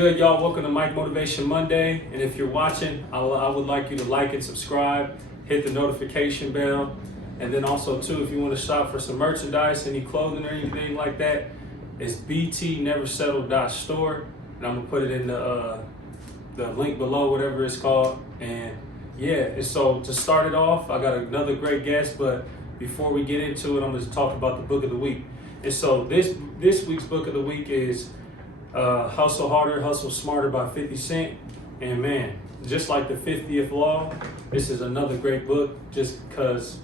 good, y'all? Welcome to Mike Motivation Monday. And if you're watching, I would like you to like and subscribe, hit the notification bell. And then also, too, if you want to shop for some merchandise, any clothing or anything like that, it's btneversettle.store. And I'm going to put it in the link below, whatever it's called. And yeah, and so to start it off, I got another great guest. But before we get into it, I'm going to talk about the book of the week. And so this week's book of the week is Hustle Harder, Hustle Smarter by 50 Cent. And man, just like the 50th Law, this is another great book just because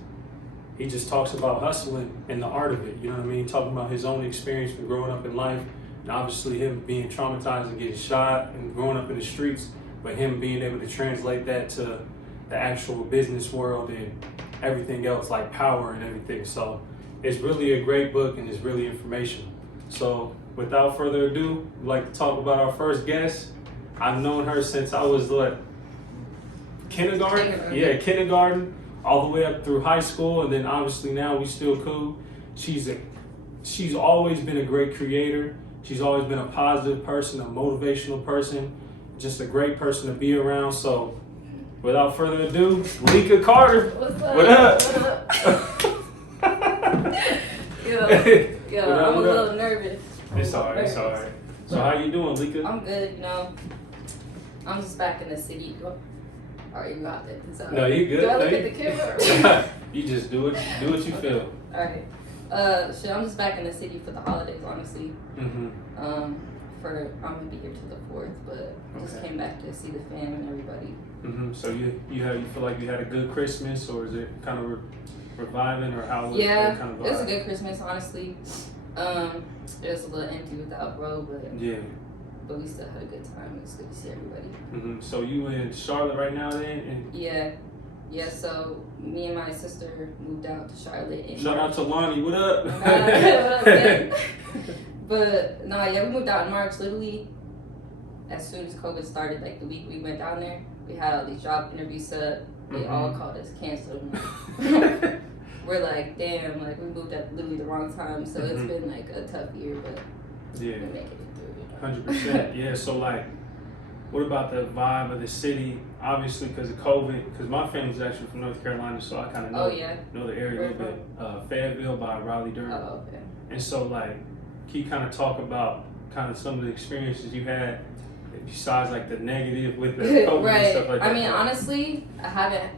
he just talks about hustling and the art of it. You know what I mean? Talking about his own experience from growing up in life, and obviously him being traumatized and getting shot and growing up in the streets, but him being able to translate that to the actual business world and everything else, like power and everything. So it's really a great book and it's really informational. So without further ado, I'd like to talk about our first guest. I've known her since I was kindergarten? Yeah, kindergarten, all the way up through high school, and then obviously now we still cool. She's always been a great creator. She's always been a positive person, a motivational person, just a great person to be around. So without further ado, Maleika Carter. What's up? What up? Yo, I'm a little nervous. It's alright. So how you doing, Maleika? I'm good, I'm just back in the city. Alright, you got that. So, No, you good. Do I look at the camera? You just do what you feel. Alright. So I'm just back in the city for the holidays, honestly. Mm-hmm. I'm gonna be here till the 4th, but just came back to see the fam and everybody. Mm-hmm. So you feel like you had a good Christmas, or is it kind of reviving, or how was it kind of vibe? It was a good Christmas, honestly. It was a little empty without bro, but we still had a good time. It was good to see everybody. Mm-hmm. So you in Charlotte right now then? And yeah. So me and my sister moved out to Charlotte. Shout out to Lonnie. What up? What up, man? But we moved out in March. Literally, as soon as COVID started, like the week we went down there, we had all these job interviews set up. They all called us canceled. We're like, damn, like we moved at literally the wrong time. So it's been like a tough year, but we're making it through. 100%. Yeah. So like, what about the vibe of the city? Obviously, because of COVID. Because my family's actually from North Carolina, so I kind of know know the area a little bit. Fayetteville by Raleigh, Durham. Oh, okay. And so like, can you kind of talk about kind of some of the experiences you had? Besides like the negative with the COVID right. and stuff like that. I mean, honestly,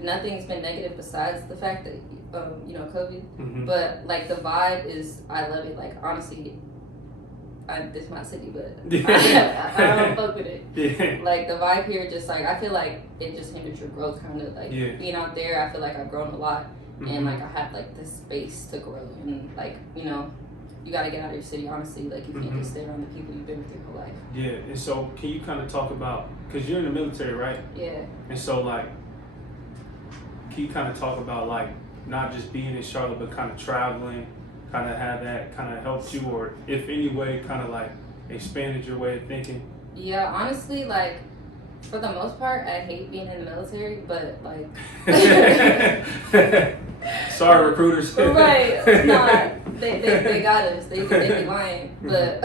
nothing's been negative besides the fact that, COVID. Mm-hmm. But like the vibe is, I love it. Like honestly, this is my city, but I don't fuck with it. Yeah. Like the vibe here, just like, I feel like it just hindered your growth kind of like being out there. I feel like I've grown a lot and like I have like the space to grow and like, you got to get out of your city, honestly. Like, you can't just stay around the people you've been with your whole life. Yeah, and so can you kind of talk about, because you're in the military, right? Yeah. And so, like, can you kind of talk about, like, not just being in Charlotte, but kind of traveling, kind of have that kind of helped you, or if any way, kind of, like, expanded your way of thinking? Yeah, honestly, like, for the most part, I hate being in the military, but, like... Sorry, recruiters. Right. No, they got us. They be lying. But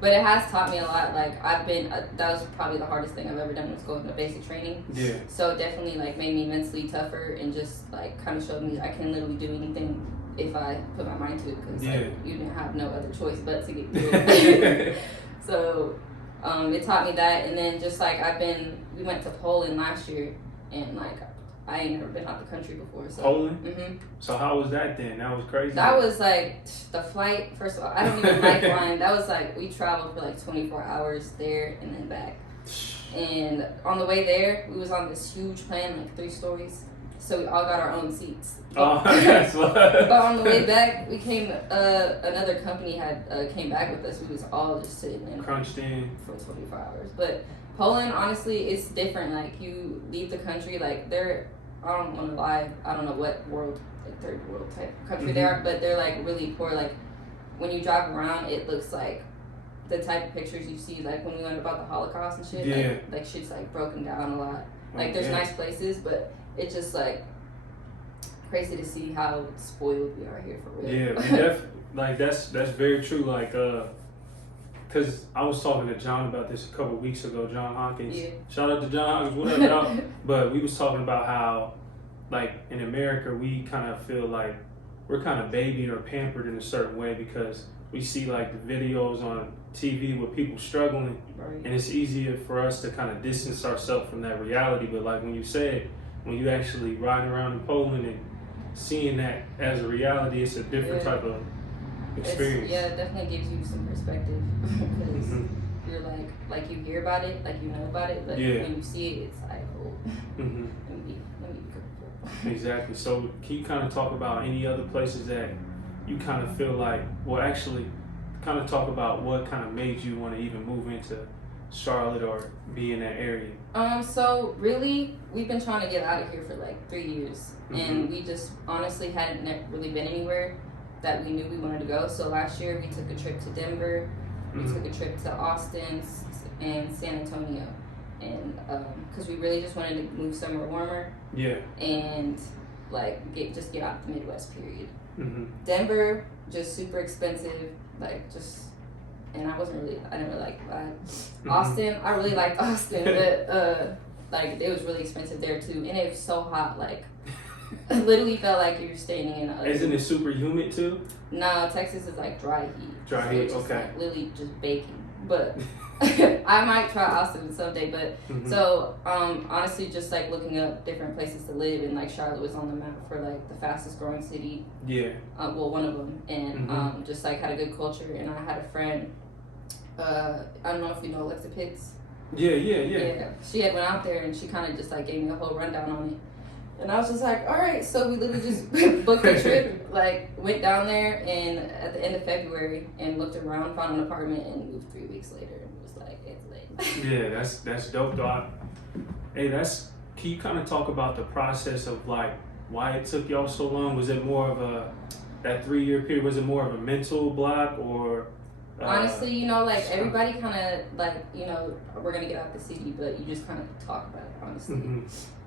but it has taught me a lot. Like, that was probably the hardest thing I've ever done was going to basic training. Yeah. So it definitely, like, made me mentally tougher and just, like, kind of showed me I can literally do anything if I put my mind to it. Because, like, you didn't have no other choice but to get through it. So... it taught me that, and then just like we went to Poland last year, and like I ain't never been out the country before. So. Poland? So how was that then? That was crazy. That was like the flight. First of all, I don't even like flying. That was like we traveled for like 24 hours there and then back. And on the way there, we was on this huge plane, like 3 stories. So we all got our own seats. Oh, that's what. But on the way back, we came. Another company came back with us. We was all just sitting in crunched in for 24 hours. But Poland, honestly, it's different. Like you leave the country, like they're. I don't want to lie. I don't know what world, like third world type country they are, but they're like really poor. Like when you drive around, it looks like the type of pictures you see, like when we learned about the Holocaust and shit. Yeah. Like shit's like broken down a lot. Like there's nice places, but it's just like crazy to see how spoiled we are here for real. Yeah, like that's very true. Like because I was talking to John about this a couple weeks ago, John Hawkins. Yeah. Shout out to John Hawkins, what up, y'all? But we was talking about how, like, in America, we kind of feel like we're kind of babied or pampered in a certain way because we see, like, the videos on TV with people struggling, Right. and it's easier for us to kind of distance ourselves from that reality. But, like, when you said, when you actually riding around in Poland and seeing that as a reality, it's a different type of experience. It definitely gives you some perspective because you're like you hear about it, like you know about it, but when you see it, it's like, oh, let me be careful. Exactly. So can you kind of talk about any other places that you kind of feel like, well, actually, kind of talk about what kind of made you want to even move into Charlotte or be in that area? So really, we've been trying to get out of here for like 3 years, and we just honestly hadn't really been anywhere that we knew we wanted to go. So last year we took a trip to Denver, we took a trip to Austin and San Antonio, and because we really just wanted to move somewhere warmer. Yeah. And like get out the Midwest period. Denver, just super expensive, like just. And I didn't really like Austin. I really liked Austin, but like it was really expensive there too, and it was so hot. Like, it literally felt like you were staying in. Isn't it super humid too? No, Texas is like dry heat. Dry heat, okay. Like, literally just baking. But I might try Austin someday. But so honestly, just like looking up different places to live, and like Charlotte was on the map for like the fastest growing city. Yeah. Well, one of them, and just like had a good culture, and I had a friend. I don't know if you know Alexa Pitts. Yeah. She had went out there and she kind of just like gave me a whole rundown on it, and I was just like, all right. So we literally just booked a trip, like went down there, and at the end of February, and looked around, found an apartment, and moved 3 weeks later. And it was like, it's late. Yeah, that's dope, dog. Hey, can you kind of talk about the process of like why it took y'all so long? Was it more of that 3 year period? Was it more of a mental block or? Honestly, you know, like everybody kind of like, you know, we're gonna get out the city, but you just kind of talk about it, honestly.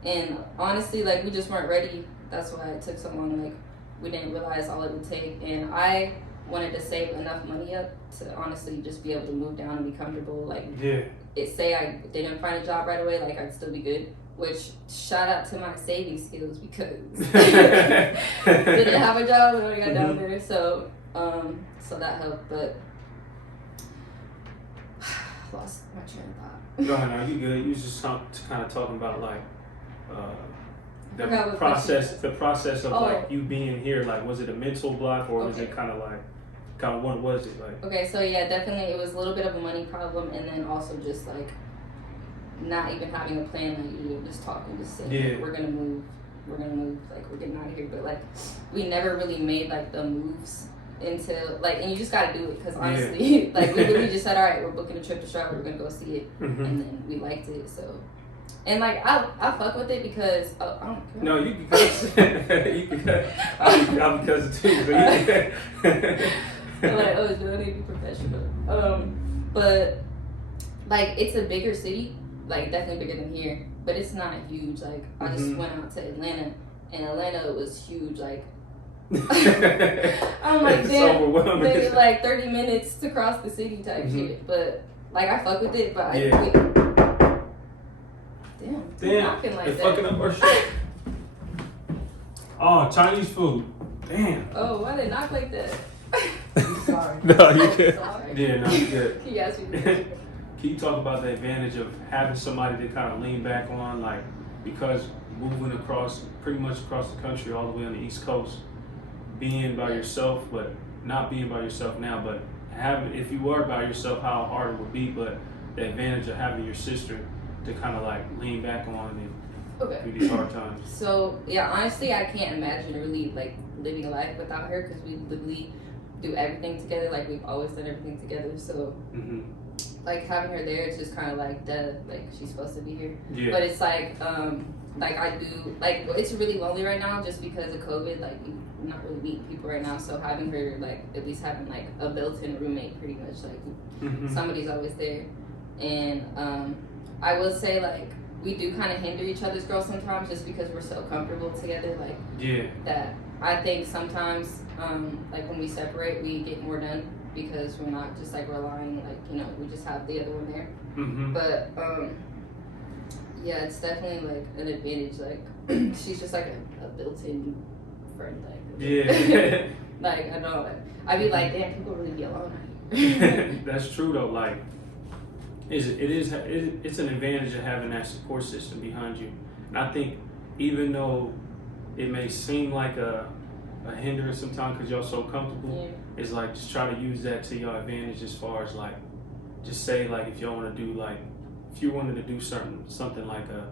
And honestly, like we just weren't ready. That's why it took so long. Like we didn't realize all it would take, and I wanted to save enough money up to honestly just be able to move down and be comfortable. Like, say I didn't find a job right away, like I'd still be good. Which shout out to my saving skills because didn't have a job when I got down there, so that helped, but. Lost my train of thought. Go ahead, now you good. You was just kind of talking about like the process of like you being here. Like, was it a mental block or was it kind of what was it like? Okay, so yeah, definitely it was a little bit of a money problem, and then also just like not even having a plan. Like you just talking, just saying like, we're gonna move, like we're getting out of here. But like we never really made like the moves. Into like, and you just gotta do it because honestly, like we literally just said, all right, we're booking a trip to Charlotte, we're gonna go see it, and then we liked it. So, and like I fuck with it because I don't care. No, you can cuss. You can cuss. I'm cussing too. So you can. Like, oh, do I need to be professional? But like it's a bigger city, like definitely bigger than here, but it's not huge. Like I just went out to Atlanta, and Atlanta was huge. Like. I'm like, damn, maybe like 30 minutes to cross the city type shit. But like I fuck with it, but damn, knocking like that. Fucking up our shit. Oh, Chinese food. Damn. Oh, why did it knock like that? I'm sorry. No, you good. Yeah, no, you good. Can you ask me? Can you talk about the advantage of having somebody to kind of lean back on, like because moving pretty much across the country, all the way on the East Coast. Being by yourself, but not being by yourself now, but if you were by yourself, how hard it would be, but the advantage of having your sister to kind of like lean back on through these hard times. So yeah, honestly, I can't imagine really like living a life without her because we literally do everything together. Like we've always done everything together. So like having her there, it's just kind of like like she's supposed to be here. Yeah. But it's like I do like it's really lonely right now just because of COVID. Like we're not really meeting people right now. So having her like at least having like a built-in roommate, pretty much like somebody's always there. And I will say like we do kind of hinder each other's growth sometimes just because we're so comfortable together. Like that I think sometimes like when we separate, we get more done because we're not just like relying, like, you know, we just have the other one there. Mm-hmm. But yeah, it's definitely like an advantage. Like she's just like a built-in friend. Like Yeah. like I know, like, I'd be like, damn, people really be alone. That's true though. Like, it's an advantage of having that support system behind you. And I think even though it may seem like a hindrance sometimes because y'all so comfortable, it's like just try to use that to your advantage as far as like, just say like if y'all want to do like, if you wanted to do something like a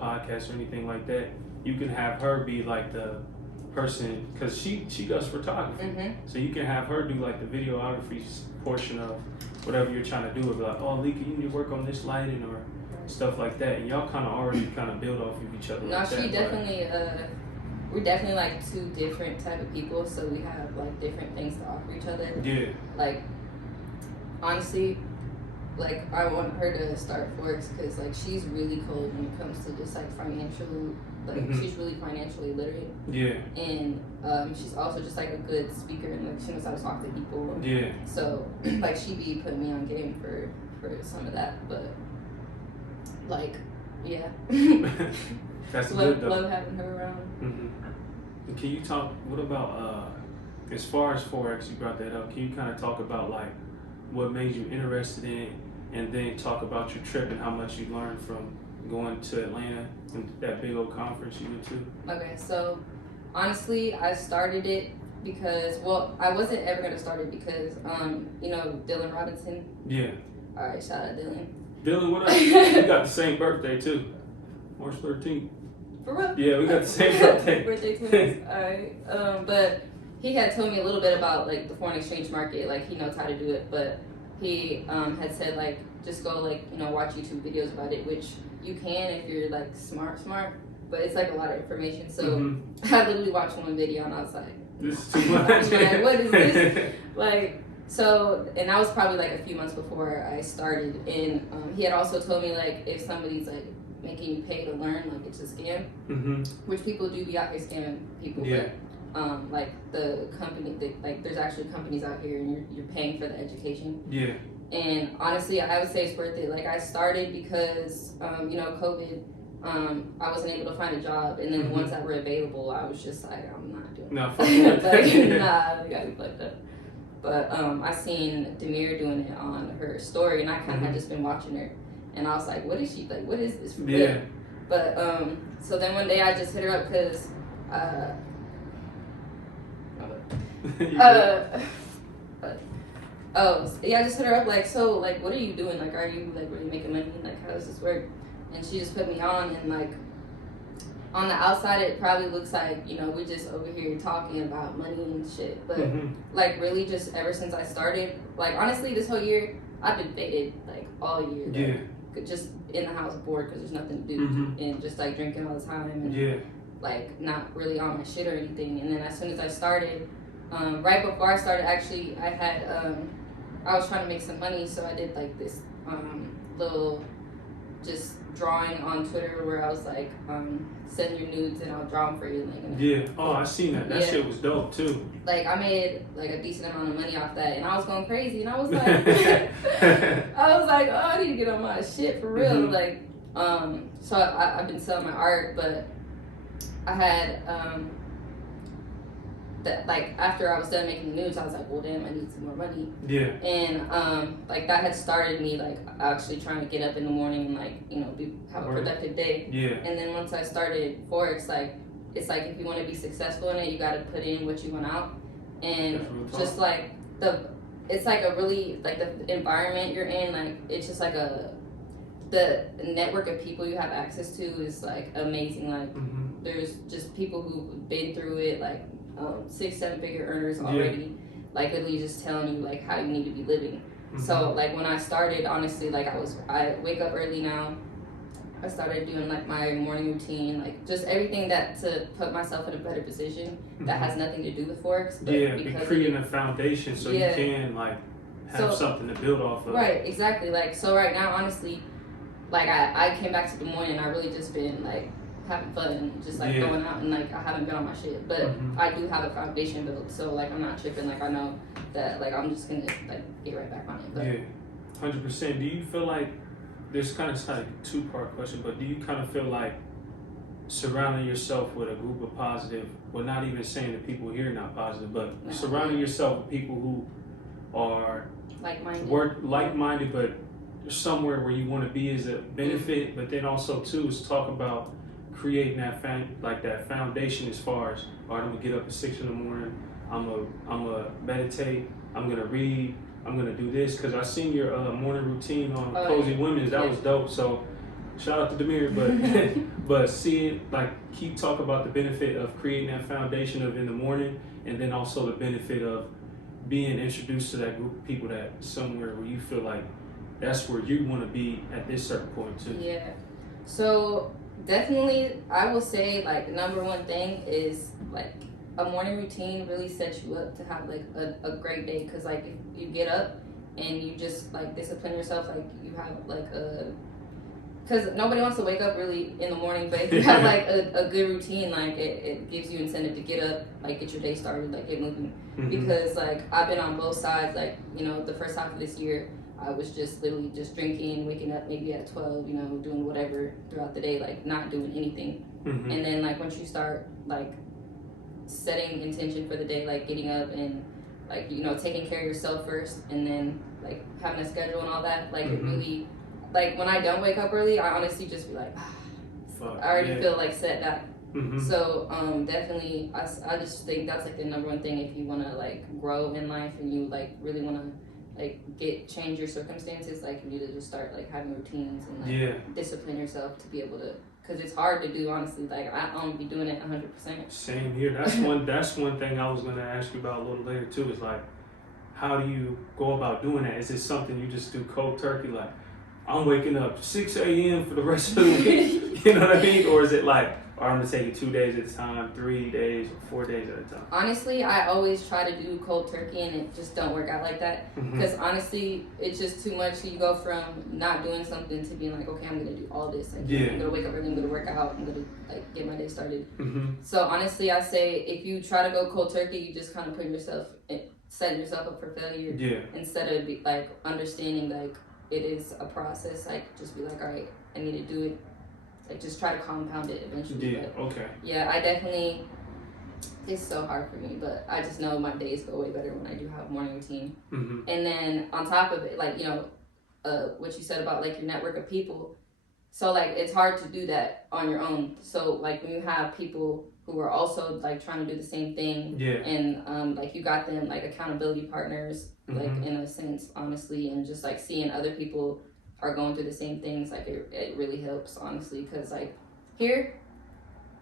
podcast or anything like that, you can have her be like the person, because she does photography, so you can have her do like the videography portion of whatever you're trying to do. Or be like, oh, Leika, you need to work on this lighting or stuff like that, and y'all kind of already kind of build off of each other. No, like she that, definitely. We're definitely like two different type of people, so we have like different things to offer each other. Yeah. Like honestly, like I want her to start Forex because like she's really cool when it comes to just like financial. Like she's really financially literate. Yeah. And she's also just like a good speaker and like she knows how to talk to people. Yeah. So like she be putting me on game for some of that, but like yeah. That's good though. Love having her around. And can you talk? What about as far as Forex? You brought that up. Can you kind of talk about like what made you interested in, and then talk about your trip and how much you learned from going to Atlanta and that big old conference you went to? Okay, so honestly, I started it because, well, I wasn't ever gonna start it because, you know, Dylan Robinson. Yeah. All right, shout out Dylan. Dylan, what up? We got the same birthday too, March 13th. For real? Yeah, we got the same birthday. Birthday twins. All right. But he had told me a little bit about like the foreign exchange market. Like he knows how to do it, but he had said like just go like, you know, watch YouTube videos about it, which you can if you're like smart, but it's like a lot of information. So I literally watched one video and I was like, this is too much. like, what is this? Like, so, and that was probably like a few months before I started. And he had also told me like if somebody's like making you pay to learn, like it's a scam, which people do be out here scamming people. Yeah. But, like the company, like there's actually companies out here and you're paying for the education. Yeah. And honestly, I would say it's worth it. Like I started because, you know, COVID, I wasn't able to find a job. And then the ones that were available, I was just like, I'm not doing No, it. Like, nah, I gotta be fucked up. But I seen Demir doing it on her story and I kind of had just been watching her. And I was like, what is she, like, what is this for real? Yeah. But, so then one day I just hit her up because, oh, yeah, I just hit her up like, so, like, what are you doing? Like, are you, like, really making money? Like, how does this work? And she just put me on, and, like, on the outside, it probably looks like, you know, we're just over here talking about money and shit. But, like, really just ever since I started, like, honestly, this whole year, I've been faded, like, all year. Like, just in the house bored because there's nothing to do. And just, like, drinking all the time. And, like, not really on my shit or anything. And then as soon as I started, right before I started, actually, I had, I was trying to make some money, so I did like this little just drawing on Twitter where I was like, send your nudes and I'll draw them for you. Like, Oh, I seen that. That shit was dope too. Like I made like a decent amount of money off that, and I was going crazy, and I was like, I was like, oh, I need to get on my shit for real. Like, so I've been selling my art, but I had that like after I was done making the news, I was like, well, damn, I need some more money. Yeah. And like that had started me like actually trying to get up in the morning and like, you know, have a productive day. Yeah. And then once I started Forex, like it's like if you want to be successful in it, you got to put in what you want out. And just like it's like a really like the environment you're in, like it's just like the network of people you have access to is like amazing. Like there's just people who've been through it, like 6-7 figure earners already, like literally just telling you like how you need to be living. So like when I started, honestly, like I wake up early now. I started doing like my morning routine, like just everything that to put myself in a better position that has nothing to do with Forex. But because creating a foundation so you can like have something to build off of. Right, exactly. Like so right now, honestly, like I came back to Des Moines and I really just been like having fun and just like going out and like I haven't been on my shit, but I do have a foundation built, so like I'm not tripping. Like I know that like I'm just gonna like get right back on it. But. Yeah, 100%. Do you feel like there's kind of like a two-part question, but do you kind of feel like surrounding yourself with a group of positive, well, not even saying that people here are not positive, but surrounding yourself with people who are like-minded, but somewhere where you want to be is a benefit, but then also too is talk about creating that that foundation as far as, all right, I'm gonna get up at 6 in the morning, I'm gonna meditate, I'm gonna read, I'm gonna do this, because I seen your morning routine on Cozy Women's. That was dope. So shout out to Demir, but but see it, like, keep talking about the benefit of creating that foundation of in the morning, and then also the benefit of being introduced to that group of people that somewhere where you feel like that's where you want to be at this certain point too. Yeah. So definitely, I will say like the number one thing is like a morning routine really sets you up to have like a great day, because like if you get up and you just like discipline yourself, like you have like because nobody wants to wake up really in the morning, but if you have like a good routine, like it gives you incentive to get up, like get your day started, like get moving. Because like I've been on both sides, like, you know, the first half of this year I was just literally just drinking, waking up maybe at 12, you know, doing whatever throughout the day, like not doing anything. And then like once you start like setting intention for the day, like getting up and like, you know, taking care of yourself first, and then like having a schedule and all that, like it really, like when I don't wake up early, I honestly just be like, fuck, I already feel like set back. So definitely I just think that's like the number one thing if you want to like grow in life and you like really want to like change your circumstances, like you need to just start like having routines and like discipline yourself to be able to, because it's hard to do, honestly. Like I don't be doing it 100%. Same here. That's one thing I was going to ask you about a little later too, is like, how do you go about doing that? Is it something you just do cold turkey, like I'm waking up 6 a.m. for the rest of the week, you know what I mean? Or is it like, or I'm gonna take it 2 days at a time, 3 days, or 4 days at a time? Honestly, I always try to do cold turkey, and it just don't work out like that. Because honestly, it's just too much. You go from not doing something to being like, okay, I'm gonna do all this. Like, I'm gonna wake up early, I'm gonna work out, I'm gonna like get my day started. So honestly, I say if you try to go cold turkey, you just kind of setting yourself up for failure. Instead of like understanding like it is a process. Like just be like, all right, I need to do it. Like just try to compound it eventually. Yeah, I definitely, it's so hard for me, but I just know my days go way better when I do have a morning routine. And then on top of it, like, you know, what you said about like your network of people. So like it's hard to do that on your own. So like when you have people who are also like trying to do the same thing, and like you got them like accountability partners, like in a sense, honestly, and just like seeing other people are going through the same things, like it really helps, honestly, because like here,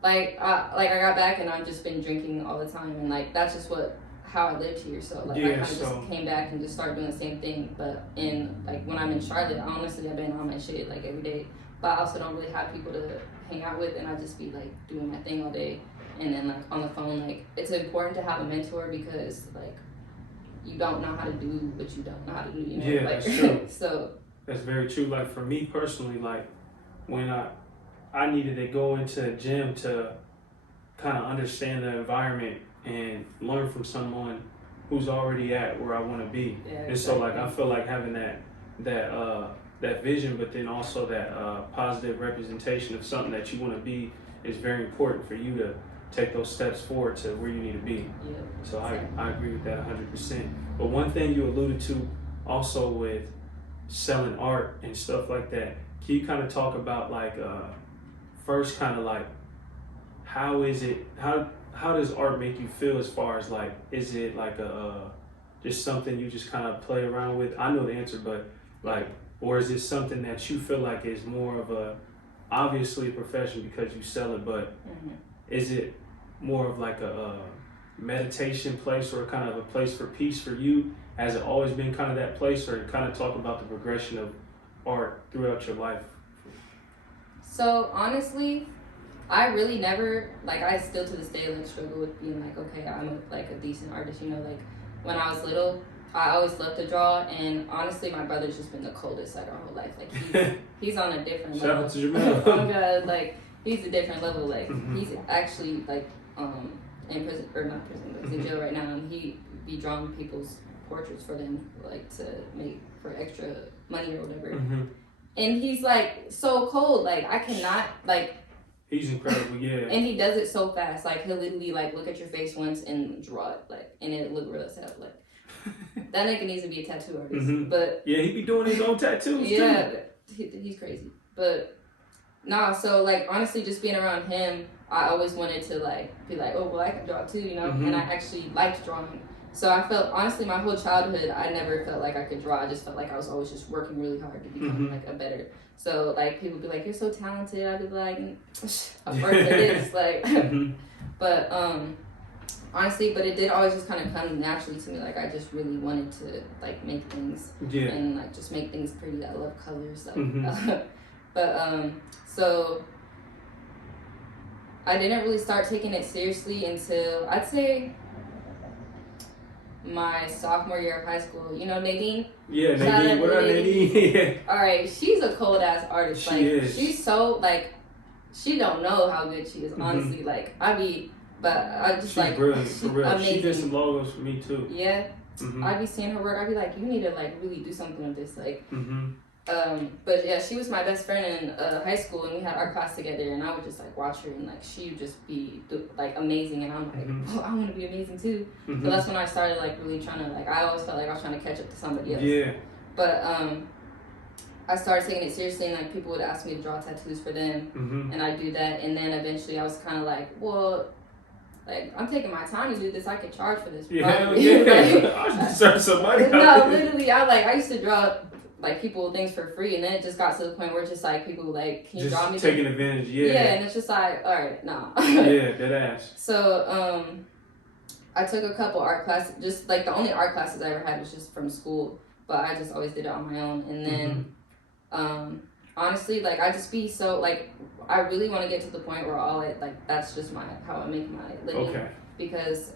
like I got back and I've just been drinking all the time, and like that's just how I lived here. So like I kind of just came back and just started doing the same thing. But in like when I'm in Charlotte, honestly, I've been on my shit like every day, but I also don't really have people to hang out with, and I just be like doing my thing all day. And then like on the phone, like it's important to have a mentor, because like you don't know how to do what you don't know how to do, you know? Like, that's true. So that's very true. Like for me personally, like when I needed to go into a gym to kind of understand the environment and learn from someone who's already at where I want to be. And so like I feel like having that vision, but then also that positive representation of something that you want to be is very important for you to take those steps forward to where you need to be. So I agree with that 100%. But one thing you alluded to also with selling art and stuff like that, can you kind of talk about like first kind of like how does art make you feel, as far as like, is it like just something you just kind of play around with? I know the answer, but like, or is it something that you feel like is more of a, obviously a profession because you sell it, but is it more of like a meditation place, or kind of a place for peace for you? Has it always been kind of that place, or kind of talk about the progression of art throughout your life? So honestly, I really never, like I still to this day like struggle with being like, okay, I'm like a decent artist, you know? Like when I was little, I always loved to draw, and honestly my brother's just been the coldest like our whole life. Like he's on a different level. Shout out to Jamel. Oh god, like he's a different level. Like Mm-hmm. he's actually like in prison or not prison, but he's in jail right now, and he be drawing people's portraits for them, like to make for extra money or whatever. Mm-hmm. And he's like so cold. Like I cannot like. He's incredible, yeah. And he does it so fast. Like he'll literally like look at your face once and draw it, like, and it look real as hell. Like that nigga needs to be a tattoo artist. Mm-hmm. But yeah, he be doing his own tattoos yeah, too. he's crazy. But nah, so like honestly, just being around him, I always wanted to like be like, oh well, I can draw too, you know. Mm-hmm. And I actually liked drawing. So I felt honestly, my whole childhood, I never felt like I could draw. I just felt like I was always just working really hard to become Mm-hmm. like a better. So like people would be like, you're so talented. I'd be like, of course it is. Like, Mm-hmm. but honestly, but it did always just kind of come naturally to me. Like I just really wanted to like make things Yeah. and like just make things pretty. I love colors. Like, Mm-hmm. but so I didn't really start taking it seriously until I'd say my sophomore year of high school. You know Nadine? Yeah, Shout out Nadine. What to up, Nadine? Yeah. Alright, she's a cold ass artist. She Like is. she's so like she don't know how good she is, Mhm. honestly. Like but I just She's like brilliant, for real. amazing. She did some logos for me too. Yeah. Mm-hmm. I'd be seeing her work, I'd be like, you need to like really do something with this. Like Mm-hmm. but yeah, she was my best friend in high school, and we had art class together, and I would just like watch her, and like she would just be like amazing, and I'm like, Mhm. oh, I want to be amazing too. Mm-hmm. So that's when I started like really trying to like, I always felt like I was trying to catch up to somebody else. Yeah. But I started taking it seriously, and like people would ask me to draw tattoos for them, Mm-hmm. and I'd do that, and then eventually I was kind of like, well, like I'm taking my time to do this, I could charge for this. Yeah, probably. yeah. I deserve some money. No, literally, I used to draw like people things for free, and then it just got to the point where it's just like people like, can you Just draw me? taking advantage, yeah. And it's just like, all right, nah. Yeah, that ass. So I took a couple art classes. Just like the only art classes I ever had was just from school, but I just always did it on my own. And then honestly, like I just be so like I really want to get to the point where all it like that's just how I make my living. Okay. Because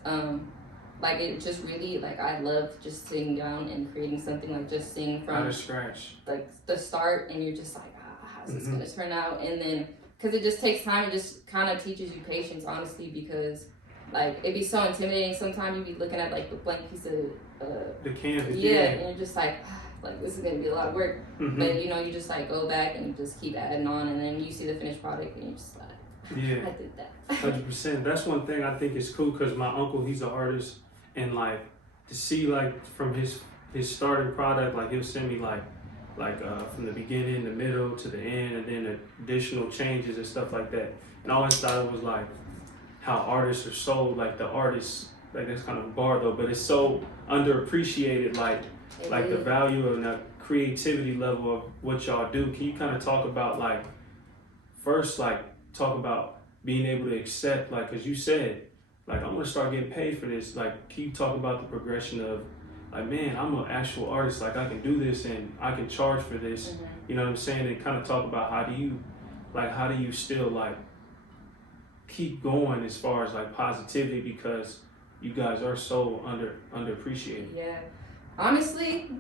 like it just really like I love just sitting down and creating something, like just seeing Out from of scratch. like the start, and you're just like, how's this Mhm. gonna turn out? And then because it just takes time, it just kind of teaches you patience, honestly, because like it'd be so intimidating sometimes. You'd be looking at like the blank piece of The canvas, yeah, yeah. and you're just like this is gonna be a lot of work. Mhm. But you know, you just like go back and you just keep adding on, and then you see the finished product, and you're just like, Yeah. I did that. 100%. That's one thing I think is cool, because my uncle, he's an artist, and like to see like from his starting product, like he'll send me like from the beginning, the middle to the end, and then additional changes and stuff like that. And I always thought it was like how artists are so like the artists, like that's kind of a bar though, but it's so underappreciated, like the value and the creativity level of what y'all do. Can you kind of talk about like first like talk about being able to accept, like, because you said like I'm gonna start getting paid for this, like can you talk about the progression of like, man, I'm an actual artist, like I can do this and I can charge for this. Mhm. You know what I'm saying? And kind of talk about how do you still like keep going as far as like positivity, because you guys are so underappreciated. Yeah, honestly,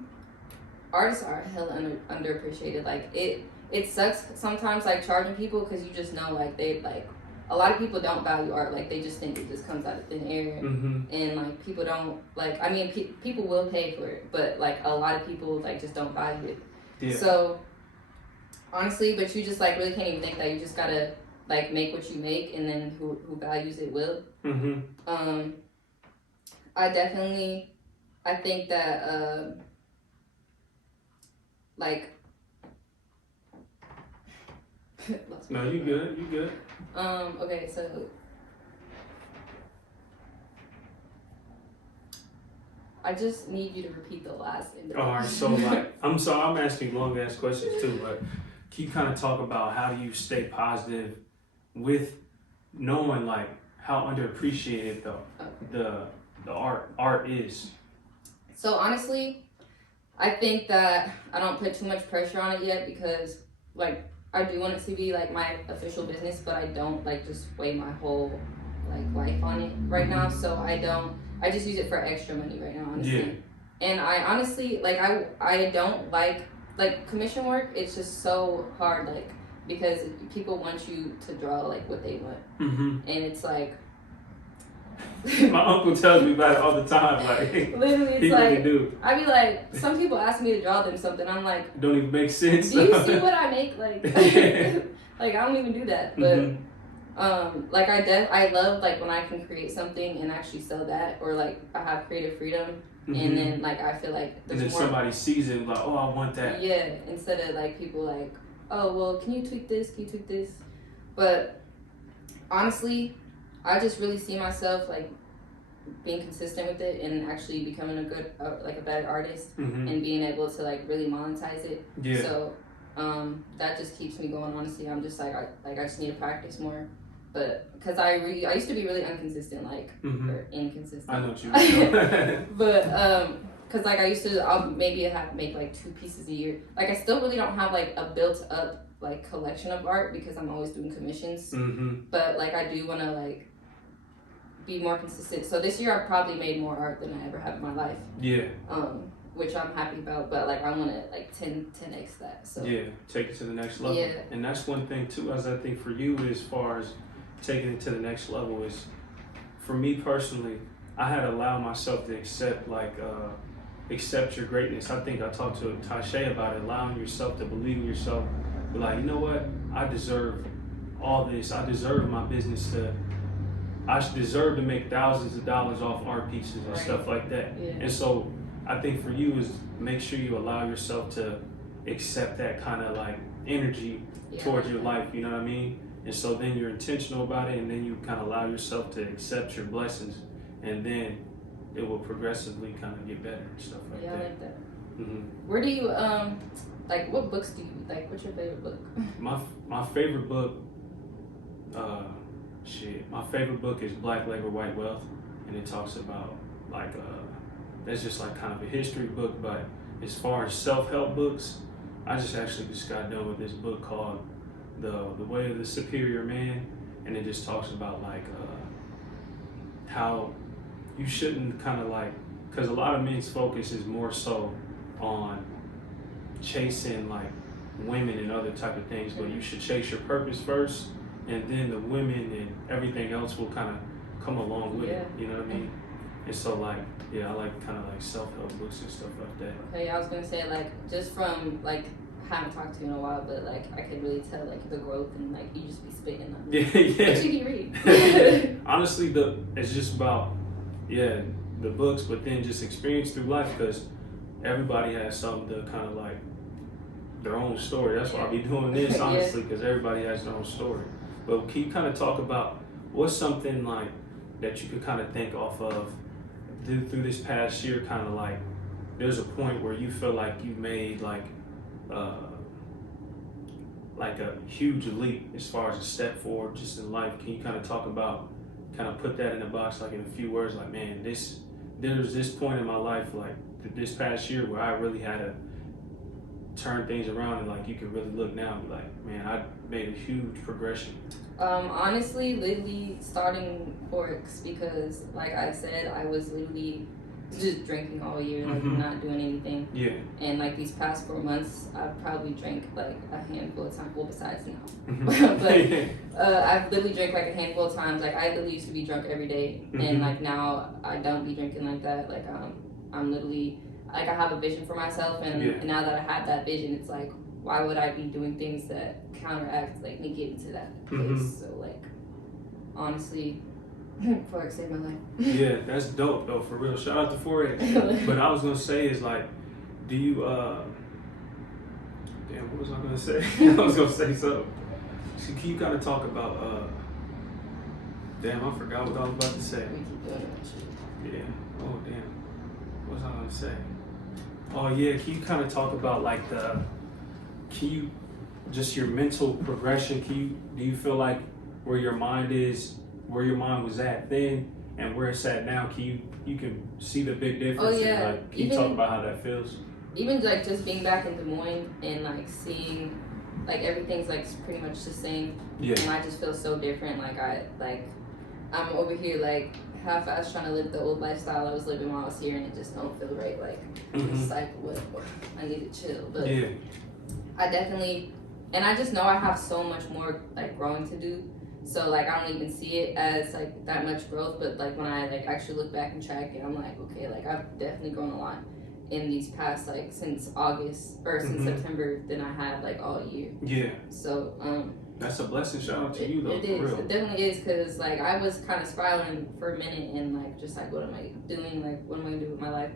artists are hella underappreciated. Like it sucks sometimes, like charging people, because you just know like they like a lot of people don't value art. Like they just think it just comes out of thin air, Mm-hmm. and like people don't like. I mean, people will pay for it, but like a lot of people like just don't value it. Yeah. So honestly, but you just like really can't even think that. You just gotta like make what you make, and then who values it will. Mm-hmm. I think that like No, you good. You good. okay, so I just need you to repeat the last end. All right. So like, I'm sorry, I'm asking long ass questions too, but can you kind of talk about how do you stay positive with knowing like how underappreciated the art is? So honestly, I think that I don't put too much pressure on it yet, because like I do want it to be like my official business, but I don't like just weigh my whole like life on it right now. So I just use it for extra money right now, honestly. Yeah. And I honestly like I don't like commission work. It's just so hard. Like because people want you to draw like what they want, Mm-hmm. and it's like. My uncle tells me about it all the time. Like, literally, it's he like really do. I be like, some people ask me to draw them something. I'm like, Don't even make sense. do you see what I make? Like, like I don't even do that. But like I love like when I can create something and actually sell that, or like I have creative freedom, and then like I feel like and there's then more. somebody sees it like, oh, I want that. Yeah, instead of like people like, oh well, can you tweak this? Can you tweak this? But honestly, I just really see myself like being consistent with it and actually becoming a good like a better artist, and being able to like really monetize it. Yeah. So that just keeps me going. Honestly, I'm just like I just need to practice more. But because I used to be really inconsistent, like or inconsistent. I know what you mean. But because like I used to, I'll maybe have make like 2 pieces a year. Like I still really don't have like a built up like collection of art because I'm always doing commissions. But like I do want to like be more consistent. So this year I probably made more art than I ever have in my life. Yeah. Which I'm happy about, but like I want to like 10x that. So yeah, take it to the next level. Yeah. And that's one thing too, as I think for you, as far as taking it to the next level, is for me personally, I had to allow myself to accept accept your greatness. I think I talked to Tasha about it, allowing yourself to believe in yourself. Be like, you know what? I deserve all this. I deserve my business I deserve to make thousands of dollars off art pieces and stuff like that. Yeah. And so I think for you is make sure you allow yourself to accept that kind of like energy towards your life, you know what I mean? And so then you're intentional about it, and then you kind of allow yourself to accept your blessings, and then it will progressively kind of get better and stuff like that. Yeah, I like that. Mm-hmm. Where do you like? What books do you like? What's your favorite book? My favorite book, my favorite book is Black Labor, White Wealth, and it talks about like that's just like kind of a history book. But as far as self-help books, I just got done with this book called The Way of the Superior Man, and it just talks about like how you shouldn't kind of like, because a lot of men's focus is more so on chasing like women and other type of things, but you should chase your purpose first, and then the women and everything else will kind of come along with it, you know what I mean? And so like, yeah, I like kind of like self-help books and stuff like that. Okay, I was gonna say like just from like I haven't talked to you in a while, but like I could really tell like the growth, and like you just be spitting on. Yeah. What you read? Honestly, it's just about the books, but then just experience through life, because everybody has something to kind of like their own story. That's why I be doing this, honestly, because everybody has their own story. But can you kind of talk about what's something like that you could kind of think off of through this past year, kind of like there's a point where you feel like you made like a huge leap as far as a step forward just in life. Can you kind of talk about, kind of put that in a box, like in a few words, like, man, there's this point in my life, like this past year, where I really had to turn things around, and like you can really look now and be like, man, I made a huge progression. Honestly, literally starting Forex, because like I said, I was literally just drinking all year, like not doing anything. Yeah. And like these past 4 months, I've probably drank like a handful of times. Well, besides now, but I've literally drank like a handful of times. Like I literally used to be drunk every day, and like now I don't be drinking like that. Like I'm literally like I have a vision for myself, and now that I have that vision, it's like, why would I be doing things that counteract like me getting to that place? So like honestly, Forex saved my life. Yeah, that's dope though, for real. Shout out to Forex. But I was gonna say is like, do you damn, what was I gonna say? I was gonna say something. So can you kind of talk about damn, I forgot what I was about to say. We keep doing that shit. Yeah. Oh damn. What was I gonna say? Oh yeah, can you kind of talk about like just your mental progression? Do you feel like where your mind was at then and where it's at now, you can see the big difference? Oh yeah. Like, can you talk about how that feels? Even like just being back in Des Moines and like seeing like everything's like pretty much the same. Yeah. And I just feel so different. I'm over here like half-assed trying to live the old lifestyle I was living while I was here, and it just don't feel right. Like it's like what I need to chill. But yeah. I definitely and I just know I have so much more like growing to do. So like I don't even see it as like that much growth, but like when I like actually look back and track it, I'm like, okay, like I've definitely grown a lot in these past like since August or since September than I have like all year. Yeah. So that's a blessing. Shout out to you though. It is. For real. It definitely is, because like I was kind of spiraling for a minute and like just like what am I doing? Like what am I gonna do with my life?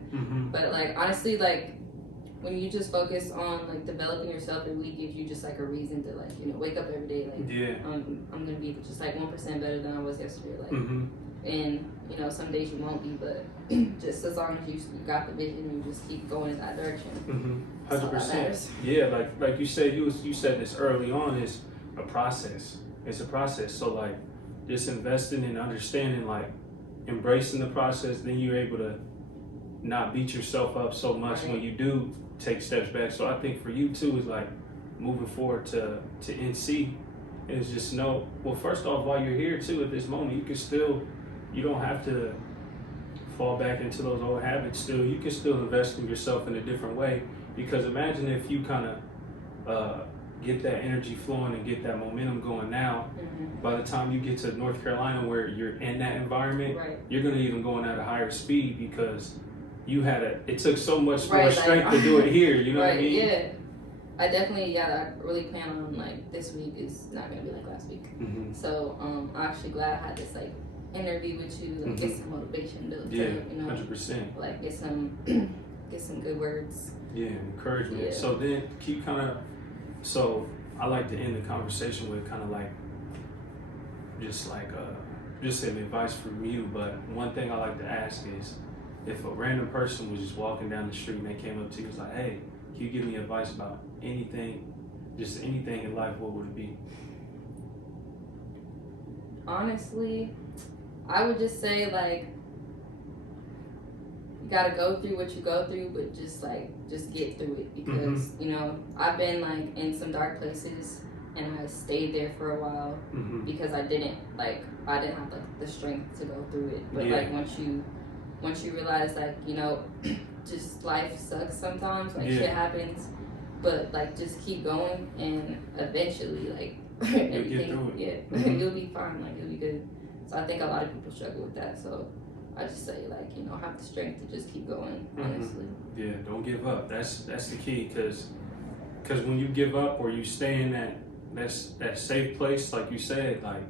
But like honestly, like when you just focus on like developing yourself, it really gives you just like a reason to like, you know, wake up every day like I'm gonna be just like 1% better than I was yesterday. Like and you know, some days you won't be, but just as long as you got the vision and you just keep going in that direction. 100%. Yeah, like you said, you said this early on, is a process. It's a process. So like just investing and understanding, like embracing the process, then you're able to not beat yourself up so much when you do take steps back. So I think for you too is like moving forward to NC is just know, well, first off, while you're here too at this moment, you can still, you don't have to fall back into those old habits still. You can still invest in yourself in a different way, because imagine if you kind of get that energy flowing and get that momentum going now, by the time you get to North Carolina where you're in that environment, you're going to even go in at a higher speed, because you had it took so much more strength to do it here, you know what I mean? Yeah. I definitely, I really plan on like this week is not going to be like last week. So I'm actually glad I had this like interview with you, like get some motivation to you know, 100%. like get some good words. Yeah, encouragement. Yeah. So then keep kind of, so I like to end the conversation with kind of like just some advice from you. But one thing I like to ask is, if a random person was just walking down the street and they came up to you and was like, hey, can you give me advice about anything, just anything in life, what would it be? Honestly, I would just say like, you gotta go through what you go through, but just get through it, because you know, I've been like in some dark places and I stayed there for a while because I didn't have like the strength to go through it. But like once you realize like, you know, just life sucks sometimes, like shit happens, but like just keep going and eventually like everything, you'll be fine, like it'll be good. So I think a lot of people struggle with that. So I just say like, you know, have the strength to just keep going, honestly. Yeah, don't give up. That's the key, because when you give up or you stay in that safe place, like you said, like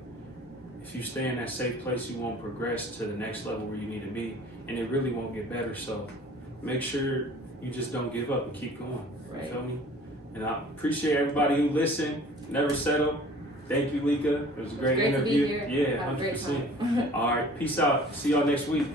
if you stay in that safe place, you won't progress to the next level where you need to be, and it really won't get better. So make sure you just don't give up and keep going. You feel me? And I appreciate everybody who listened. Never settle. Thank you, Leika. It was a great interview. To be here. Yeah, 100%. All right, peace out. See y'all next week.